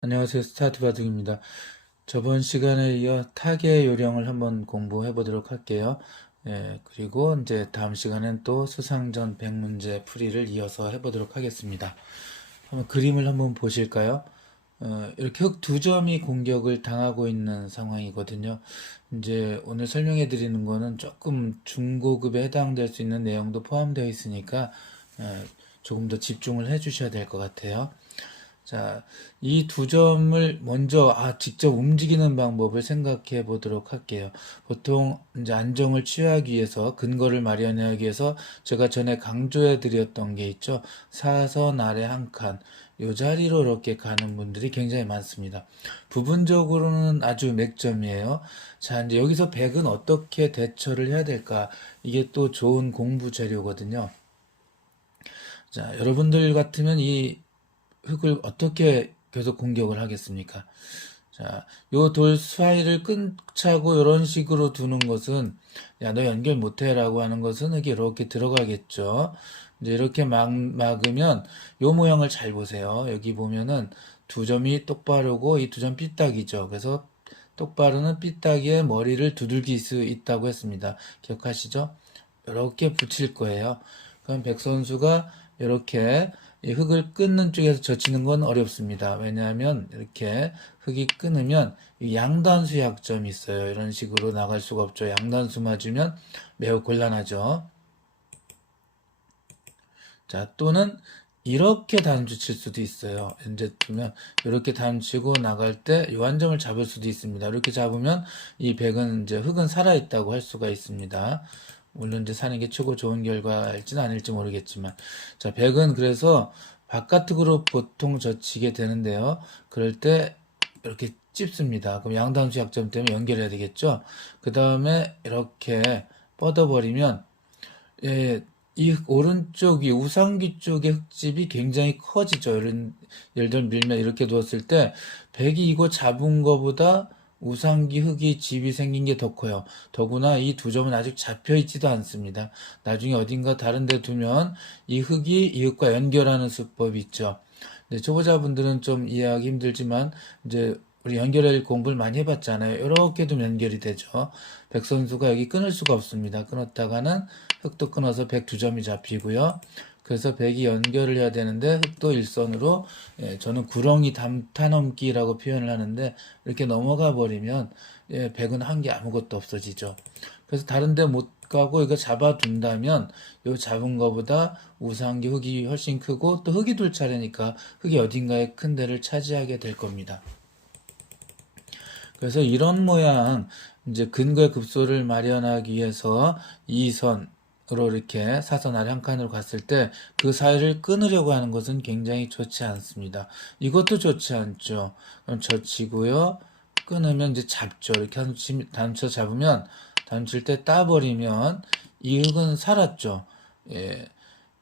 안녕하세요. 스타트 바둑입니다. 저번 시간에 이어 타겟 요령을 한번 공부해 보도록 할게요. 그리고 이제 다음 시간엔 또 수상전 100문제 풀이를 이어서 해 보도록 하겠습니다. 한번 그림을 한번 보실까요? 이렇게 흑 두 점이 공격을 당하고 있는 상황이거든요. 이제 오늘 설명해 드리는 거는 조금 중고급에 해당될 수 있는 내용도 포함되어 있으니까 조금 더 집중을 해 주셔야 될 것 같아요. 자, 이 두 점을 먼저 직접 움직이는 방법을 생각해 보도록 할게요. 보통 이제 안정을 취하기 위해서 근거를 마련하기 위해서 제가 전에 강조해 드렸던 게 있죠. 사선 아래 한 칸. 요 자리로 이렇게 가는 분들이 굉장히 많습니다. 부분적으로는 아주 맥점이에요. 자, 이제 여기서 백은 어떻게 대처를 해야 될까? 이게 또 좋은 공부 재료거든요. 자, 여러분들 같으면 이 흙을 어떻게 계속 공격을 하겠습니까? 자, 요 돌 사이를 끈차고 이런 식으로 두는 것은 야, 너 연결 못해라고 하는 것은 흙이 이렇게 들어가겠죠. 이제 이렇게 막으면 요 모양을 잘 보세요. 여기 보면은 두 점이 똑바르고 이 두 점 삐딱이죠. 그래서 똑바르는 삐딱이에 머리를 두들길 수 있다고 했습니다. 기억하시죠? 이렇게 붙일 거예요. 그럼 백 선수가 이렇게 이 흙을 끊는 쪽에서 젖히는 건 어렵습니다. 왜냐하면 이렇게 흙이 끊으면 양단수 약점이 있어요. 이런 식으로 나갈 수가 없죠. 양단수 맞으면 매우 곤란하죠. 자, 또는 이렇게 단추 칠 수도 있어요. 이제 보면 이렇게 단추고 나갈 때 이 한 점을 잡을 수도 있습니다. 이렇게 잡으면 이 백은 이제 흙은 살아 있다고 할 수가 있습니다. 물론 이제 사는 게 최고 좋은 결과일지는 아닐지 모르겠지만, 자, 백은 그래서 바깥으로 보통 젖히게 되는데요. 그럴 때 이렇게 찝습니다. 그럼 양단수 약점 때문에 연결해야 되겠죠. 그 다음에 이렇게 뻗어버리면 예, 이 오른쪽 이 우상귀 쪽의 흙집이 굉장히 커지죠. 예를 들면 밀면 이렇게 두었을 때 백이 이거 잡은 거보다 우상귀 흙이 집이 생긴 게 더 커요. 더구나 이 두 점은 아직 잡혀 있지도 않습니다. 나중에 어딘가 다른 데 두면 이 흙이 이 흙과 연결하는 수법이 있죠. 네, 초보자분들은 좀 이해하기 힘들지만 이제 우리 연결할 공부를 많이 해봤잖아요. 이렇게도 연결이 되죠. 백 선수가 여기 끊을 수가 없습니다. 끊었다가는 흙도 끊어서 백 두 점이 잡히고요. 그래서 백이 연결을 해야 되는데 흙도 일선으로 저는 구렁이 담타넘기라고 표현을 하는데 이렇게 넘어가 버리면 백은 한 게 아무것도 없어지죠. 그래서 다른 데 못 가고 이거 잡아둔다면 요 잡은 거보다 우상기 흙이 훨씬 크고 또 흙이 둘 차례니까 흙이 어딘가에 큰 데를 차지하게 될 겁니다. 그래서 이런 모양 이제 근거의 급소를 마련하기 위해서 이 선으로 이렇게 사선 아래 한 칸으로 갔을 때 그 사이를 끊으려고 하는 것은 굉장히 좋지 않습니다. 이것도 좋지 않죠. 그럼 젖히고요. 끊으면 이제 잡죠. 이렇게 단쳐 잡으면 단칠 때 따버리면 이 흙은 살았죠. 예.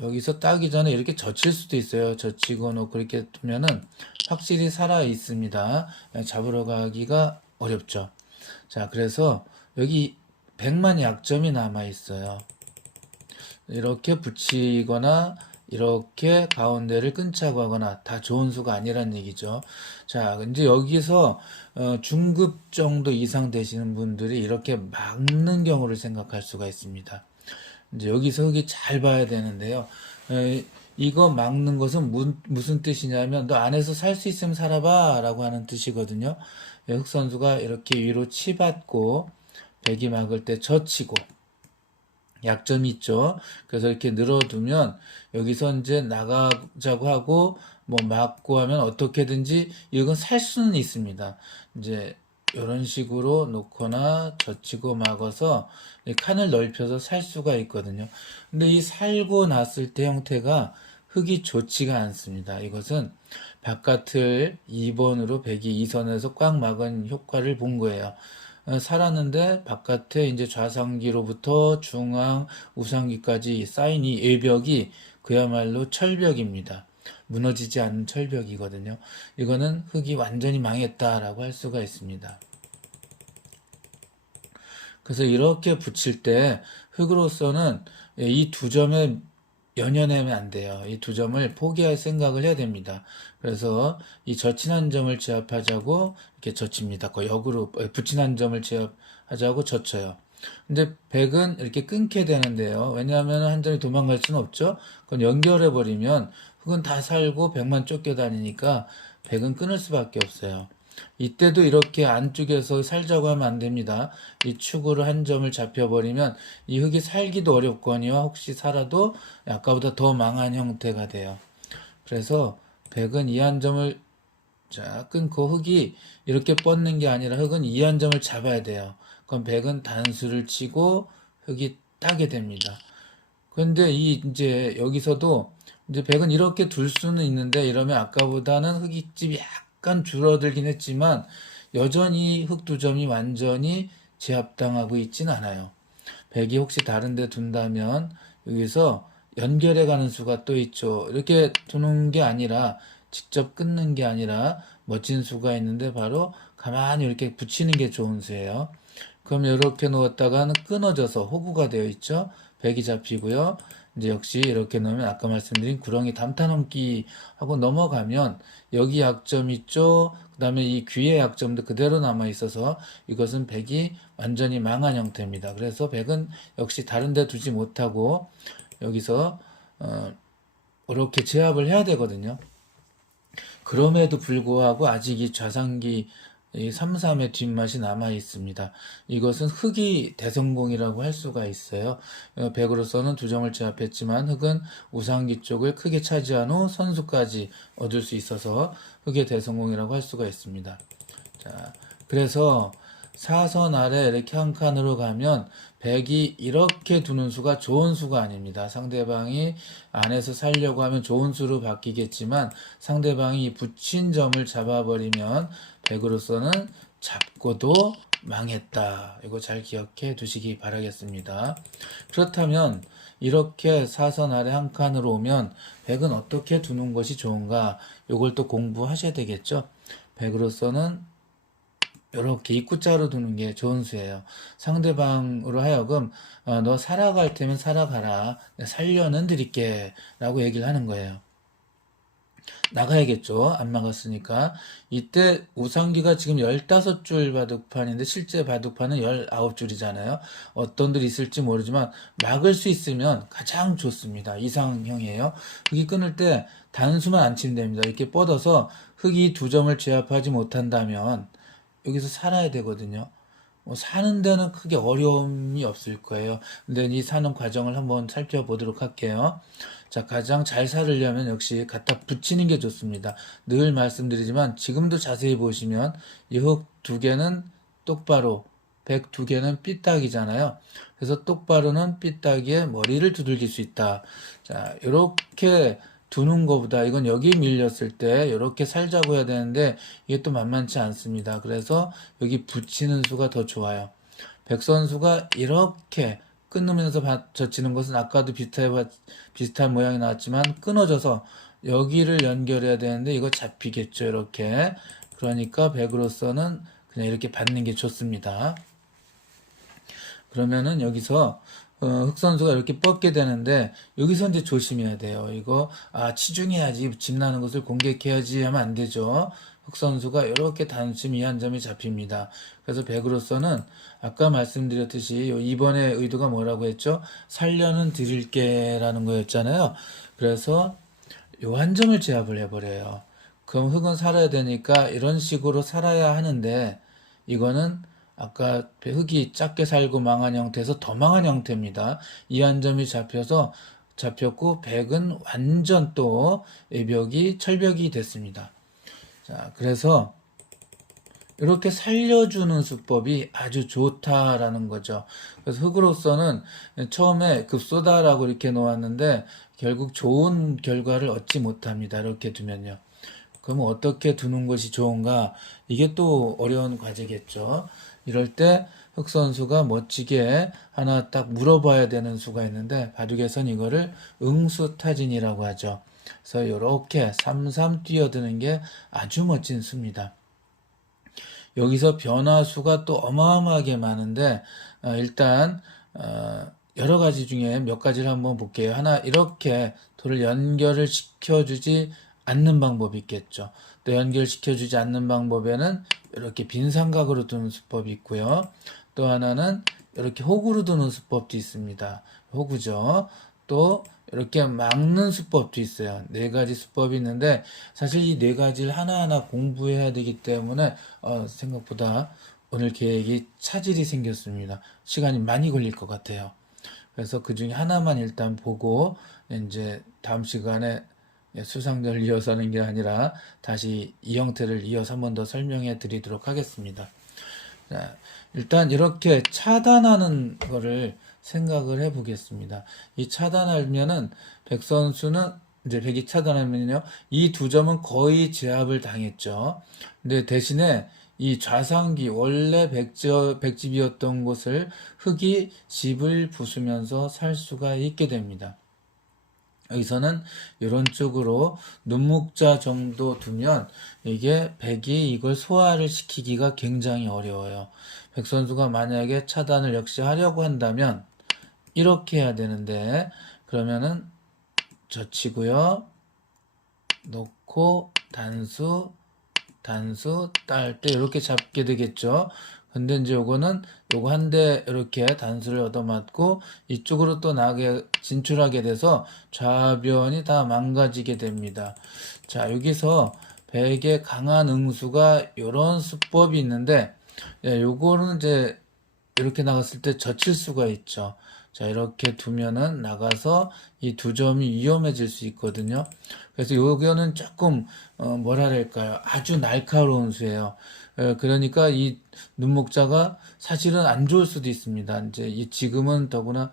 여기서 따기 전에 이렇게 젖힐 수도 있어요. 젖히고 놓고 이렇게 두면은 확실히 살아 있습니다. 잡으러 가기가 어렵죠. 자, 그래서 여기 100만 약점이 남아 있어요. 이렇게 붙이거나 이렇게 가운데를 끈차고 하거나 다 좋은 수가 아니란 얘기죠. 자, 이제 여기서 중급 정도 이상 되시는 분들이 이렇게 막는 경우를 생각할 수가 있습니다. 이제 여기서 흙이 잘 봐야 되는데요. 이거 막는 것은 무슨 뜻이냐면 너 안에서 살 수 있으면 살아봐 라고 하는 뜻이거든요. 흙 선수가 이렇게 위로 치받고 백이 막을 때 젖히고 약점이 있죠. 그래서 이렇게 늘어두면 여기서 이제 나가자고 하고 뭐 막고 하면 어떻게든지 이건 살 수는 있습니다. 이제 이런 식으로 놓거나 젖히고 막아서 칸을 넓혀서 살 수가 있거든요. 근데 이 살고 났을 때 형태가 흙이 좋지가 않습니다. 이것은 바깥을 2번으로 백이 2선에서 꽉 막은 효과를 본 거예요. 살았는데 바깥에 이제 좌상기로부터 중앙 우상기까지 쌓인 이 외벽이 그야말로 철벽입니다. 무너지지 않는 철벽이거든요. 이거는 흙이 완전히 망했다라고 할 수가 있습니다. 그래서 이렇게 붙일 때 흙으로서는 이 두 점의 연연하면 안 돼요. 이 두 점을 포기할 생각을 해야 됩니다. 그래서 이 젖힌 한 점을 제압하자고 이렇게 젖힙니다. 그 역으로 붙인 한 점을 제압하자고 젖혀요. 근데 백은 이렇게 끊게 되는데요. 왜냐하면 한 점이 도망갈 수는 없죠. 그건 연결해 버리면 흑은 다 살고 백만 쫓겨다니니까 백은 끊을 수밖에 없어요. 이때도 이렇게 안쪽에서 살자고 하면 안 됩니다. 이 축으로 한 점을 잡혀버리면 이 흙이 살기도 어렵거니와 혹시 살아도 아까보다 더 망한 형태가 돼요. 그래서 백은 이 한 점을 자 끊고 흙이 이렇게 뻗는 게 아니라 흙은 이 한 점을 잡아야 돼요. 그럼 백은 단수를 치고 흙이 따게 됩니다. 그런데 이제 여기서도 이제 백은 이렇게 둘 수는 있는데 이러면 아까보다는 흑익집이 약간 줄어들긴 했지만 여전히 흑 두 점이 완전히 제압당하고 있진 않아요. 백이 혹시 다른 데 둔다면 여기서 연결해 가는 수가 또 있죠. 이렇게 두는 게 아니라 직접 끊는 게 아니라 멋진 수가 있는데 바로 가만히 이렇게 붙이는 게 좋은 수예요. 그럼 이렇게 놓았다가는 끊어져서 호구가 되어 있죠. 백이 잡히고요. 이제 역시 이렇게 놓으면 아까 말씀드린 구렁이 담타 넘기 하고 넘어가면 여기 약점 있죠. 그 다음에 이 귀의 약점도 그대로 남아 있어서 이것은 백이 완전히 망한 형태입니다. 그래서 백은 역시 다른 데 두지 못하고 여기서 이렇게 제압을 해야 되거든요. 그럼에도 불구하고 아직 이 좌상기 이 3-3의 뒷맛이 남아 있습니다. 이것은 흑이 대성공이라고 할 수가 있어요. 백으로서는 두 점을 제압했지만 흑은 우상기 쪽을 크게 차지한 후 선수까지 얻을 수 있어서 흑의 대성공이라고 할 수가 있습니다. 자, 그래서 사선 아래 이렇게 한 칸으로 가면 백이 이렇게 두는 수가 좋은 수가 아닙니다. 상대방이 안에서 살려고 하면 좋은 수로 바뀌겠지만 상대방이 붙인 점을 잡아버리면 백으로서는 잡고도 망했다. 이거 잘 기억해 두시기 바라겠습니다. 그렇다면 이렇게 사선 아래 한 칸으로 오면 백은 어떻게 두는 것이 좋은가? 이걸 또 공부하셔야 되겠죠. 백으로서는 이렇게 입구자로 두는 게 좋은 수예요. 상대방으로 하여금 너 살아갈 테면 살아가라. 살려는 드릴게 라고 얘기를 하는 거예요. 나가야겠죠. 안 막았으니까. 이때 우상기가 지금 15줄 바둑판인데 실제 바둑판은 19줄이잖아요. 어떤 들 있을지 모르지만 막을 수 있으면 가장 좋습니다. 이상형이에요. 흑이 끊을 때 단수만 안 치면 됩니다. 이렇게 뻗어서 흑이 두 점을 제압하지 못한다면 여기서 살아야 되거든요. 사는 데는 크게 어려움이 없을 거예요. 근데 이 사는 과정을 한번 살펴보도록 할게요. 자, 가장 잘 살으려면 역시 갖다 붙이는 게 좋습니다. 늘 말씀드리지만 지금도 자세히 보시면 이 흙 두 개는 똑바로, 백 두 개는 삐딱이잖아요. 그래서 똑바로는 삐딱이에 머리를 두들길 수 있다. 자, 이렇게 두는 것보다 이건 여기 밀렸을 때 이렇게 살자고 해야 되는데 이게 또 만만치 않습니다. 그래서 여기 붙이는 수가 더 좋아요. 백선수가 이렇게 끊으면서 젖히는 것은 아까도 비슷한 모양이 나왔지만 끊어져서 여기를 연결해야 되는데 이거 잡히겠죠. 이렇게. 그러니까 백으로서는 그냥 이렇게 받는 게 좋습니다. 그러면은 여기서 흑선수가 이렇게 뻗게 되는데 여기서 이제 조심해야 돼요. 이거 치중해야지 집 나는 것을 공격해야지 하면 안 되죠. 흑선수가 이렇게 단심 이 한 점이 잡힙니다. 그래서 백으로서는 아까 말씀드렸듯이 이번에 의도가 뭐라고 했죠? 살려는 드릴게 라는 거였잖아요. 그래서 요 한 점을 제압을 해버려요. 그럼 흑은 살아야 되니까 이런 식으로 살아야 하는데 이거는 아까 흙이 작게 살고 망한 형태에서 더 망한 형태입니다. 이 한 점이 잡혔고 백은 완전 또 벽이 철벽이 됐습니다. 자, 그래서 이렇게 살려주는 수법이 아주 좋다라는 거죠. 그래서 흙으로서는 처음에 급소다라고 이렇게 놓았는데 결국 좋은 결과를 얻지 못합니다. 이렇게 두면요. 그러면 어떻게 두는 것이 좋은가? 이게 또 어려운 과제겠죠. 이럴 때 흑선수가 멋지게 하나 딱 물어봐야 되는 수가 있는데 바둑에선 이거를 응수타진이라고 하죠. 그래서 이렇게 삼삼 뛰어드는 게 아주 멋진 수입니다. 여기서 변화수가 또 어마어마하게 많은데 일단 여러 가지 중에 몇 가지를 한번 볼게요. 하나, 이렇게 돌을 연결을 시켜주지 않는 방법이 있겠죠. 또 연결시켜주지 않는 방법에는 이렇게 빈 삼각으로 두는 수법이 있고요. 또 하나는 이렇게 호구로 두는 수법도 있습니다. 호구죠. 또 이렇게 막는 수법도 있어요. 네 가지 수법이 있는데 사실 이 네 가지를 하나하나 공부해야 되기 때문에 생각보다 오늘 계획이 차질이 생겼습니다. 시간이 많이 걸릴 것 같아요. 그래서 그 중에 하나만 일단 보고 이제 다음 시간에 수상자를 이어서 하는 게 아니라 다시 이 형태를 이어서 한 번 더 설명해 드리도록 하겠습니다. 자, 일단 이렇게 차단하는 거를 생각을 해 보겠습니다. 이 차단하면은 백 선수는 이제 백이 차단하면요. 이 두 점은 거의 제압을 당했죠. 근데 대신에 이 좌상기 원래 백집이었던 곳을 흙이 집을 부수면서 살 수가 있게 됩니다. 여기서는 이런 쪽으로 눈목자 정도 두면 이게 백이 이걸 소화를 시키기가 굉장히 어려워요. 백 선수가 만약에 차단을 역시 하려고 한다면 이렇게 해야 되는데 그러면은 젖히고요. 놓고 단수 딸 때 이렇게 잡게 되겠죠. 근데 이제 요거는 요거 한 대 이렇게 단수를 얻어맞고 이쪽으로 또 나게 진출하게 돼서 좌변이 다 망가지게 됩니다. 자, 여기서 백의 강한 응수가 요런 수법이 있는데 요거는 이제 이렇게 나갔을 때 젖힐 수가 있죠. 자, 이렇게 두면은 나가서 이 두 점이 위험해질 수 있거든요. 그래서 요거는 조금 뭐랄까요, 아주 날카로운 수예요. 그러니까 이 눈목자가 사실은 안 좋을 수도 있습니다. 이제 이 지금은 더구나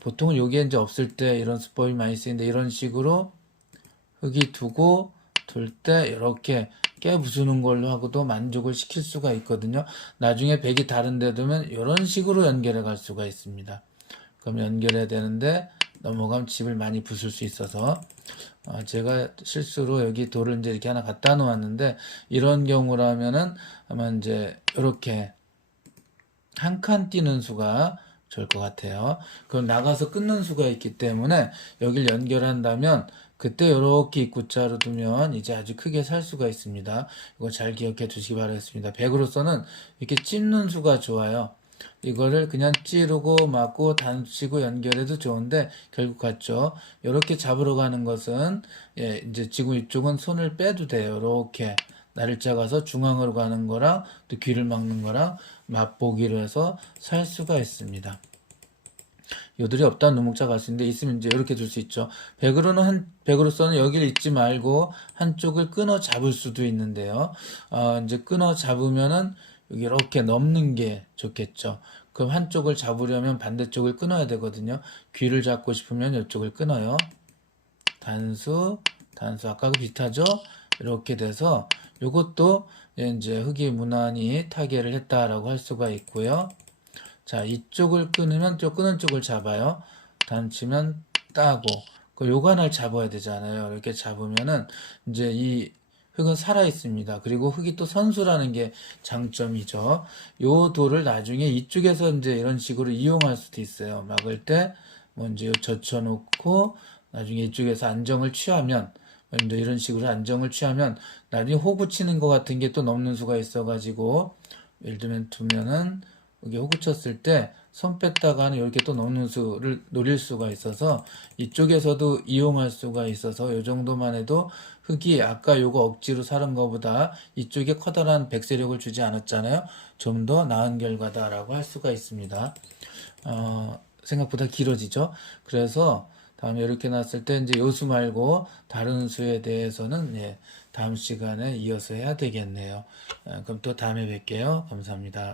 보통은 여기에 이제 없을 때 이런 수법이 많이 쓰이는데 이런 식으로 흙이 두고 둘 때 이렇게 깨부수는 걸로 하고도 만족을 시킬 수가 있거든요. 나중에 백이 다른 데 두면 이런 식으로 연결해 갈 수가 있습니다. 그럼 연결해야 되는데 넘어가면 집을 많이 부술 수 있어서 제가 실수로 여기 돌을 이제 이렇게 하나 갖다 놓았는데 이런 경우라면은 아마 이제 이렇게 한 칸 뛰는 수가 좋을 것 같아요. 그럼 나가서 끊는 수가 있기 때문에 여길 연결한다면 그때 이렇게 입구자로 두면 이제 아주 크게 살 수가 있습니다. 이거 잘 기억해 주시기 바라겠습니다. 백으로서는 이렇게 찝는 수가 좋아요. 이거를 그냥 찌르고 막고 단치고 연결해도 좋은데 결국 같죠. 이렇게 잡으러 가는 것은 이제 지금 이쪽은 손을 빼도 돼요. 이렇게 날짜 가서 중앙으로 가는 거랑 또 귀를 막는 거랑 맛보기로 해서 살 수가 있습니다. 요들이 없다는 눈목자 갈 수 있는데 있으면 이제 이렇게 둘 수 있죠. 백으로서는 여기를 잊지 말고 한쪽을 끊어 잡을 수도 있는데요. 이제 끊어 잡으면은 여기 이렇게 넘는 게 좋겠죠. 그럼 한쪽을 잡으려면 반대쪽을 끊어야 되거든요. 귀를 잡고 싶으면 이쪽을 끊어요. 단수 아까하고 비슷하죠? 이렇게 돼서 요것도 이제 흙이 무난히 타개를 했다라고 할 수가 있고요. 자, 이쪽을 끊으면 또 끊은 쪽을 잡아요. 단치면 따고. 그 요거 하나를 잡아야 되잖아요. 이렇게 잡으면은 이제 이 흙은 살아 있습니다. 그리고 흙이 또 선수라는 게 장점이죠. 요 돌을 나중에 이쪽에서 이제 이런 식으로 이용할 수도 있어요. 막을 때 먼저 젖혀놓고 나중에 이쪽에서 안정을 취하면 이제 이런 식으로 안정을 취하면 나중에 호구 치는 것 같은 게 또 넘는 수가 있어가지고 예를 들면 두면은 여기 호구 쳤을 때 손 뺐다가는 이렇게 또 넘는 수를 노릴 수가 있어서 이쪽에서도 이용할 수가 있어서 이 정도만 해도 흙이 아까 요거 억지로 사는 것보다 이쪽에 커다란 백세력을 주지 않았잖아요. 좀 더 나은 결과다라고 할 수가 있습니다. 생각보다 길어지죠. 그래서 다음에 이렇게 놨을 때 이제 요수 말고 다른 수에 대해서는 다음 시간에 이어서 해야 되겠네요. 그럼 또 다음에 뵐게요. 감사합니다.